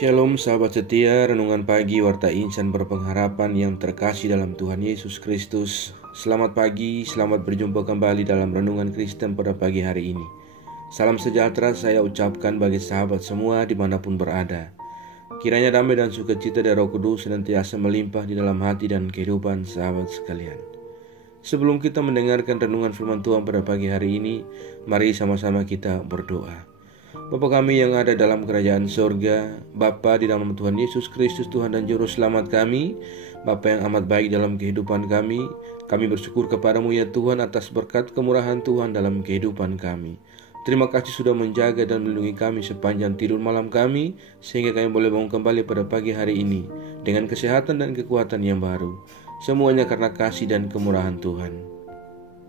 Shalom sahabat setia, renungan pagi Warta Insan Berpengharapan yang terkasih dalam Tuhan Yesus Kristus. Selamat pagi, selamat berjumpa kembali dalam Renungan Kristen pada pagi hari ini. Salam sejahtera saya ucapkan bagi sahabat semua dimanapun berada. Kiranya damai dan sukacita dari Roh Kudus senantiasa melimpah di dalam hati dan kehidupan sahabat sekalian. Sebelum kita mendengarkan renungan firman Tuhan pada pagi hari ini, mari sama-sama kita berdoa. Bapa kami yang ada dalam kerajaan sorga, Bapa di dalam Tuhan Yesus Kristus Tuhan dan Juru Selamat kami, Bapa yang amat baik dalam kehidupan kami bersyukur kepadamu ya Tuhan atas berkat kemurahan Tuhan dalam kehidupan kami. Terima kasih sudah menjaga dan melindungi kami sepanjang tidur malam kami, sehingga kami boleh bangun kembali pada pagi hari ini dengan kesehatan dan kekuatan yang baru. Semuanya karena kasih dan kemurahan Tuhan.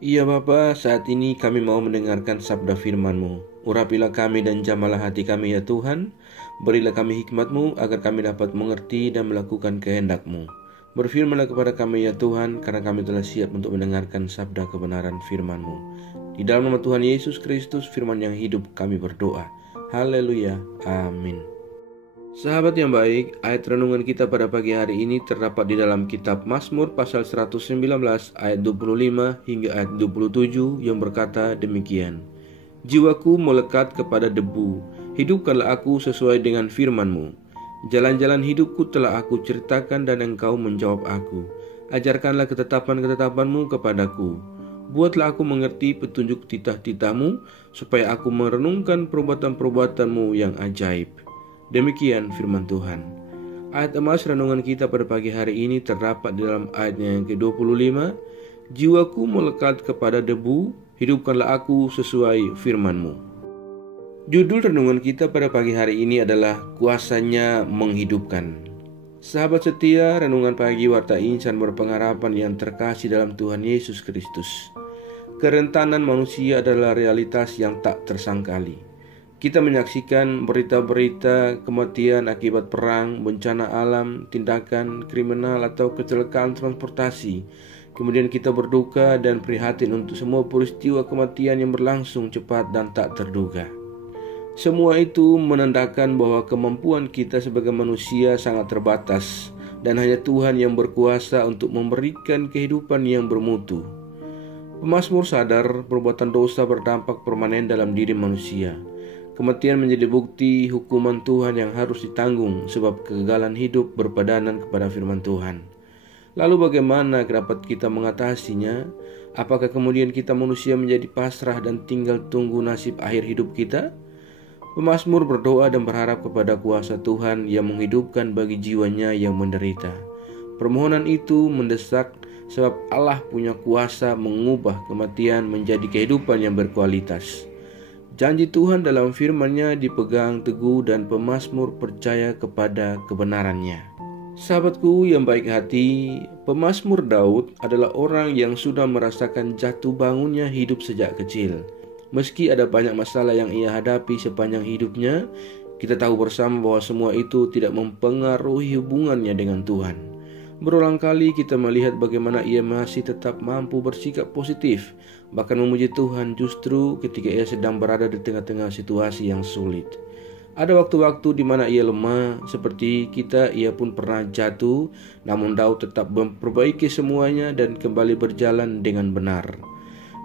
Iya Bapa, saat ini kami mau mendengarkan sabda firman-Mu. Urapilah kami dan jamalah hati kami ya Tuhan. Berilah kami hikmat-Mu agar kami dapat mengerti dan melakukan kehendak-Mu. Berfirmanlah kepada kami ya Tuhan, karena kami telah siap untuk mendengarkan sabda kebenaran firman-Mu. Di dalam nama Tuhan Yesus Kristus, firman yang hidup, kami berdoa. Haleluya, amin. Sahabat yang baik, ayat renungan kita pada pagi hari ini terdapat di dalam kitab Mazmur pasal 119 ayat 25 hingga ayat 27 yang berkata demikian. Jiwaku melekat kepada debu, hidupkanlah aku sesuai dengan firman-Mu. Jalan-jalan hidupku telah aku ceritakan dan Engkau menjawab aku. Ajarkanlah ketetapan-ketetapan-Mu kepadaku. Buatlah aku mengerti petunjuk titah-titah-Mu, supaya aku merenungkan perbuatan-perbuatan-Mu yang ajaib. Demikian firman Tuhan. Ayat emas renungan kita pada pagi hari ini terdapat di dalam ayatnya yang ke-25. Jiwaku melekat kepada debu, hidupkanlah aku sesuai firman-Mu. Judul renungan kita pada pagi hari ini adalah kuasanya menghidupkan. Sahabat setia, renungan pagi Warta Insan Berpengharapan yang terkasih dalam Tuhan Yesus Kristus. Kerentanan manusia adalah realitas yang tak tersangkali. Kita menyaksikan berita-berita kematian akibat perang, bencana alam, tindakan kriminal atau kecelakaan transportasi. Kemudian kita berduka dan prihatin untuk semua peristiwa kematian yang berlangsung cepat dan tak terduga. Semua itu menandakan bahwa kemampuan kita sebagai manusia sangat terbatas dan hanya Tuhan yang berkuasa untuk memberikan kehidupan yang bermutu. Pemazmur sadar perbuatan dosa berdampak permanen dalam diri manusia. Kematian menjadi bukti hukuman Tuhan yang harus ditanggung sebab kegagalan hidup berpadanan kepada firman Tuhan. Lalu bagaimana dapat kita mengatasinya? Apakah kemudian kita manusia menjadi pasrah dan tinggal tunggu nasib akhir hidup kita? Pemazmur berdoa dan berharap kepada kuasa Tuhan yang menghidupkan bagi jiwanya yang menderita. Permohonan itu mendesak sebab Allah punya kuasa mengubah kematian menjadi kehidupan yang berkualitas. Janji Tuhan dalam firman-Nya dipegang teguh dan pemazmur percaya kepada kebenarannya. Sahabatku yang baik hati, pemazmur Daud adalah orang yang sudah merasakan jatuh bangunnya hidup sejak kecil. Meski ada banyak masalah yang ia hadapi sepanjang hidupnya, kita tahu bersama bahwa semua itu tidak mempengaruhi hubungannya dengan Tuhan. Berulang kali kita melihat bagaimana ia masih tetap mampu bersikap positif, bahkan memuji Tuhan justru ketika ia sedang berada di tengah-tengah situasi yang sulit. Ada waktu-waktu di mana ia lemah, seperti kita ia pun pernah jatuh, namun Daud tetap memperbaiki semuanya dan kembali berjalan dengan benar.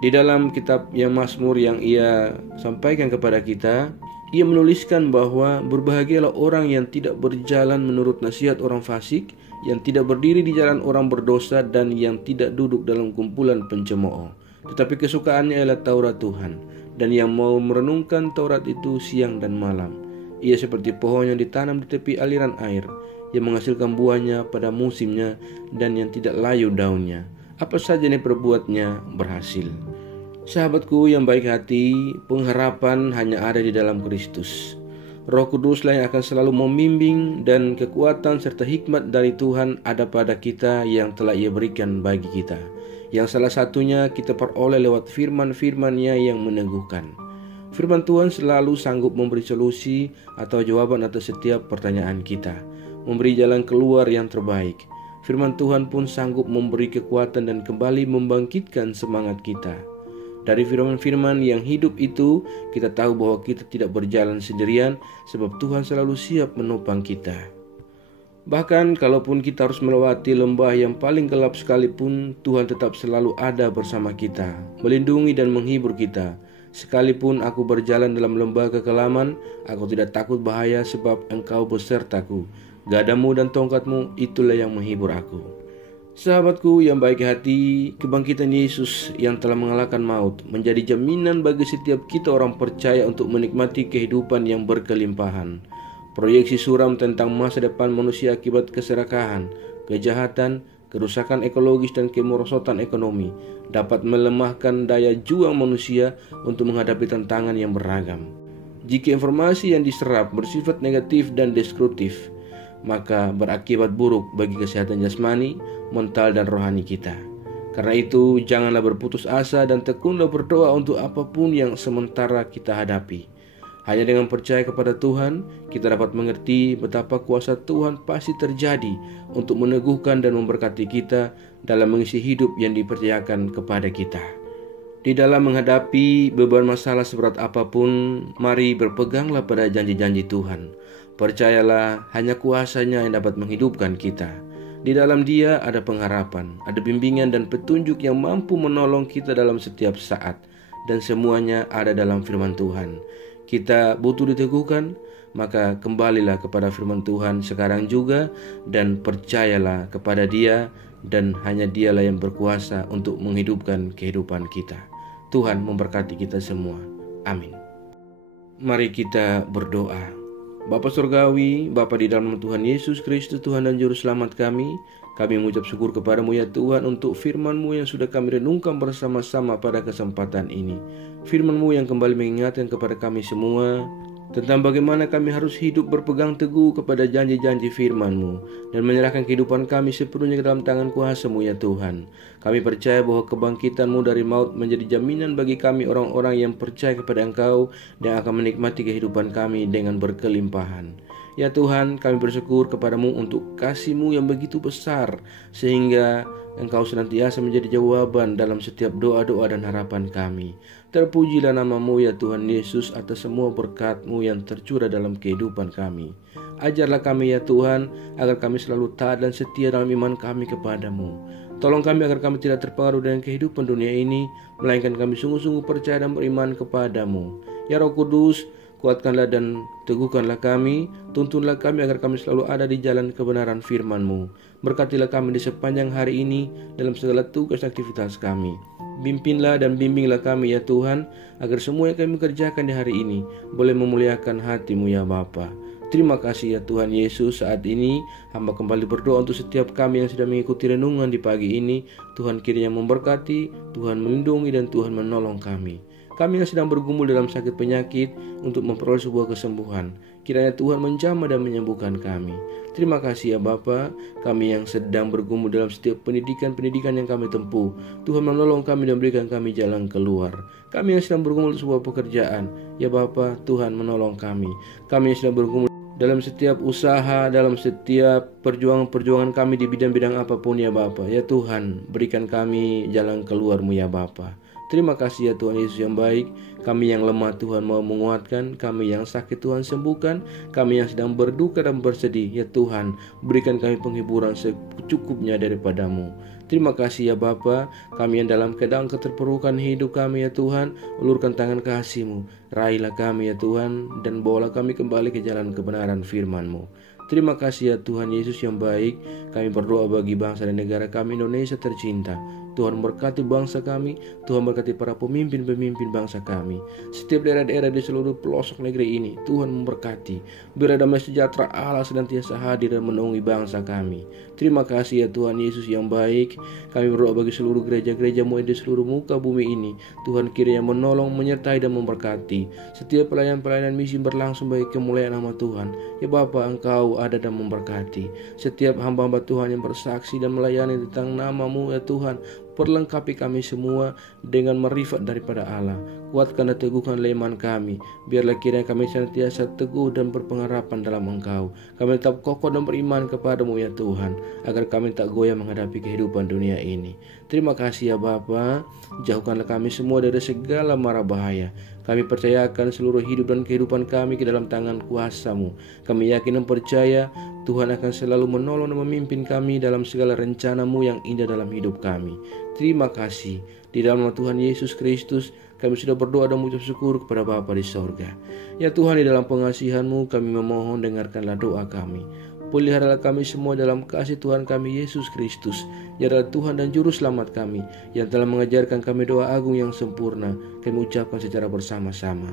Di dalam kitab yang Mazmur yang ia sampaikan kepada kita, ia menuliskan bahwa berbahagialah orang yang tidak berjalan menurut nasihat orang fasik, yang tidak berdiri di jalan orang berdosa, dan yang tidak duduk dalam kumpulan pencemooh. Tetapi kesukaannya ialah Taurat Tuhan, dan yang mau merenungkan Taurat itu siang dan malam. Ia seperti pohon yang ditanam di tepi aliran air, yang menghasilkan buahnya pada musimnya, dan yang tidak layu daunnya. Apa saja yang diperbuatnya berhasil. Sahabatku yang baik hati, pengharapan hanya ada di dalam Kristus. Roh Kuduslah yang akan selalu membimbing, dan kekuatan serta hikmat dari Tuhan ada pada kita yang telah Ia berikan bagi kita, yang salah satunya kita peroleh lewat firman-firman-Nya yang meneguhkan. Firman Tuhan selalu sanggup memberi solusi atau jawaban atas setiap pertanyaan kita, memberi jalan keluar yang terbaik. Firman Tuhan pun sanggup memberi kekuatan dan kembali membangkitkan semangat kita. Dari firman-firman yang hidup itu, kita tahu bahwa kita tidak berjalan sendirian, sebab Tuhan selalu siap menopang kita. Bahkan kalaupun kita harus melewati lembah yang paling gelap sekalipun, Tuhan tetap selalu ada bersama kita, melindungi dan menghibur kita. Sekalipun aku berjalan dalam lembah kekelaman, aku tidak takut bahaya sebab Engkau besertaku. Gadamu dan tongkatmu itulah yang menghibur aku. Sahabatku yang baik hati, kebangkitan Yesus yang telah mengalahkan maut menjadi jaminan bagi setiap kita orang percaya untuk menikmati kehidupan yang berkelimpahan. Proyeksi suram tentang masa depan manusia akibat keserakahan, kejahatan, kerusakan ekologis dan kemerosotan ekonomi dapat melemahkan daya juang manusia untuk menghadapi tantangan yang beragam. Jika informasi yang diserap bersifat negatif dan destruktif, maka berakibat buruk bagi kesehatan jasmani, mental dan rohani kita. Karena itu, janganlah berputus asa dan tekunlah berdoa untuk apapun yang sementara kita hadapi. Hanya dengan percaya kepada Tuhan, kita dapat mengerti betapa kuasa Tuhan pasti terjadi untuk meneguhkan dan memberkati kita dalam mengisi hidup yang dipercayakan kepada kita. Di dalam menghadapi beban masalah seberat apapun, mari berpeganglah pada janji-janji Tuhan. Percayalah, hanya kuasa-Nya yang dapat menghidupkan kita. Di dalam Dia ada pengharapan, ada bimbingan dan petunjuk yang mampu menolong kita dalam setiap saat. Dan semuanya ada dalam firman Tuhan. Kita butuh diteguhkan, maka kembalilah kepada firman Tuhan sekarang juga dan percayalah kepada Dia, dan hanya Dialah yang berkuasa untuk menghidupkan kehidupan kita. Tuhan memberkati kita semua. Amin. Mari kita berdoa. Bapa Surgawi, Bapa di dalam Tuhan Yesus Kristus, Tuhan dan Juru Selamat kami mengucap syukur kepada-Mu ya Tuhan untuk firman-Mu yang sudah kami renungkan bersama-sama pada kesempatan ini. Firman-Mu yang kembali mengingatkan kepada kami semua tentang bagaimana kami harus hidup berpegang teguh kepada janji-janji firman-Mu dan menyerahkan kehidupan kami sepenuhnya ke dalam tangan kuasa-Mu ya Tuhan. Kami percaya bahwa kebangkitan-Mu dari maut menjadi jaminan bagi kami orang-orang yang percaya kepada Engkau dan akan menikmati kehidupan kami dengan berkelimpahan. Ya Tuhan, kami bersyukur kepada-Mu untuk kasih-Mu yang begitu besar sehingga Engkau senantiasa menjadi jawaban dalam setiap doa-doa dan harapan kami. Terpujilah nama-Mu ya Tuhan Yesus atas semua berkat-Mu yang tercurah dalam kehidupan kami. Ajarlah kami ya Tuhan agar kami selalu taat dan setia dalam iman kami kepada-Mu. Tolong kami agar kami tidak terpengaruh dengan kehidupan dunia ini, melainkan kami sungguh-sungguh percaya dan beriman kepada-Mu. Ya Roh Kudus, kuatkanlah dan teguhkanlah kami, tuntunlah kami agar kami selalu ada di jalan kebenaran firman-Mu. Berkatilah kami di sepanjang hari ini dalam segala tugas aktivitas kami. Pimpinlah dan bimbinglah kami ya Tuhan, agar semua yang kami kerjakan di hari ini boleh memuliakan hati-Mu ya Bapa. Terima kasih ya Tuhan Yesus. Saat ini hamba kembali berdoa untuk setiap kami yang sudah mengikuti renungan di pagi ini. Tuhan kiranya memberkati, Tuhan melindungi dan Tuhan menolong kami. Kami yang sedang bergumul dalam sakit penyakit untuk memperoleh sebuah kesembuhan, kiranya Tuhan menjamah dan menyembuhkan kami. Terima kasih ya Bapa. Kami yang sedang bergumul dalam setiap pendidikan yang kami tempuh, Tuhan menolong kami dan berikan kami jalan keluar. Kami yang sedang bergumul sebuah pekerjaan, ya Bapa, Tuhan menolong kami. Kami yang sedang bergumul dalam setiap usaha, dalam setiap perjuangan kami di bidang-bidang apapun ya Bapa, ya Tuhan, berikan kami jalan keluar-Mu ya Bapa. Terima kasih ya Tuhan Yesus yang baik. Kami yang lemah Tuhan mau menguatkan, kami yang sakit Tuhan sembuhkan, kami yang sedang berduka dan bersedih ya Tuhan, berikan kami penghiburan secukupnya daripada-Mu. Terima kasih ya Bapa. Kami yang dalam keadaan keterpurukan hidup kami ya Tuhan, ulurkan tangan kasih-Mu, raihlah kami ya Tuhan, dan bawalah kami kembali ke jalan kebenaran firman-Mu. Terima kasih ya Tuhan Yesus yang baik. Kami berdoa bagi bangsa dan negara kami Indonesia tercinta. Tuhan berkati bangsa kami, Tuhan berkati para pemimpin-pemimpin bangsa kami. Setiap daerah-daerah di seluruh pelosok negeri ini, Tuhan memberkati. Biar damai sejahtera Allah senantiasa hadir dan menaungi bangsa kami. Terima kasih ya Tuhan Yesus yang baik. Kami berdoa bagi seluruh gereja-gereja-Mu di seluruh muka bumi ini. Tuhan kiranya menolong, menyertai dan memberkati. Setiap pelayanan-pelayanan misi berlangsung bagi kemuliaan nama Tuhan. Ya Bapa, Engkau ada dan memberkati. Setiap hamba-hamba Tuhan yang bersaksi dan melayani tentang nama-Mu ya Tuhan, perlengkapi kami semua dengan marifat daripada Allah. kuatkan dan teguhkan iman kami. Biarlah kiranya kami senantiasa teguh dan berpengharapan dalam Engkau. Kami tetap kokoh dan beriman kepadamu ya Tuhan, agar kami tak goyah menghadapi kehidupan dunia ini. Terima kasih ya Bapa, jauhkanlah kami semua dari segala mara bahaya. Kami percayakan seluruh hidup dan kehidupan kami ke dalam tangan kuasa-Mu. Kami yakin dan percaya Tuhan akan selalu menolong dan memimpin kami dalam segala rencana-Mu yang indah dalam hidup kami. Terima kasih. Di dalam nama Tuhan Yesus Kristus, kami sudah berdoa dan mengucap syukur kepada Bapa di sorga. Ya Tuhan, di dalam pengasihan-Mu kami memohon, dengarkanlah doa kami. Peliharalah kami semua dalam kasih Tuhan kami Yesus Kristus. Dia adalah Tuhan dan Juru Selamat kami, yang telah mengajarkan kami doa agung yang sempurna. Kami ucapkan secara bersama-sama.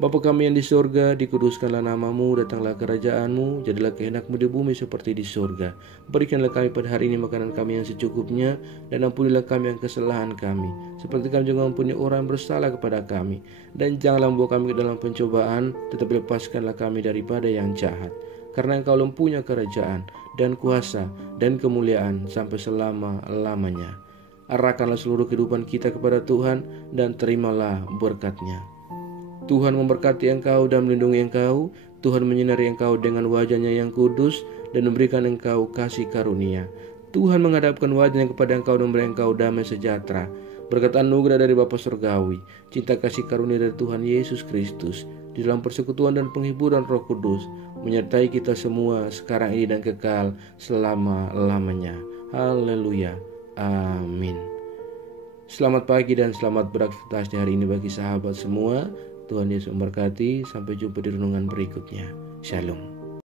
Bapa kami yang di sorga, dikuduskanlah nama-Mu, datanglah kerajaan-Mu, jadilah kehendak-Mu di bumi seperti di sorga. Berikanlah kami pada hari ini makanan kami yang secukupnya, dan ampunilah kami yang kesalahan kami, seperti kami juga mengampuni orang yang bersalah kepada kami. Dan janganlah membawa kami ke dalam pencobaan, tetapi lepaskanlah kami daripada yang jahat. Karena Engkau mempunyai kerajaan, dan kuasa, dan kemuliaan sampai selama-lamanya. Arahkanlah seluruh kehidupan kita kepada Tuhan, dan terimalah berkat-Nya. Tuhan memberkati engkau dan melindungi engkau. Tuhan menyinari engkau dengan wajah-Nya yang kudus dan memberikan engkau kasih karunia. Tuhan menghadapkan wajah-Nya kepada engkau dan memberi engkau damai sejahtera. Berkat anugerah dari Bapa Surgawi, cinta kasih karunia dari Tuhan Yesus Kristus, di dalam persekutuan dan penghiburan Roh Kudus, menyertai kita semua sekarang ini dan kekal selama-lamanya. Haleluya. Amin. Selamat pagi dan selamat beraktivitas di hari ini bagi sahabat semua. Tuhan Yesus memberkati. Sampai jumpa di renungan berikutnya. Shalom.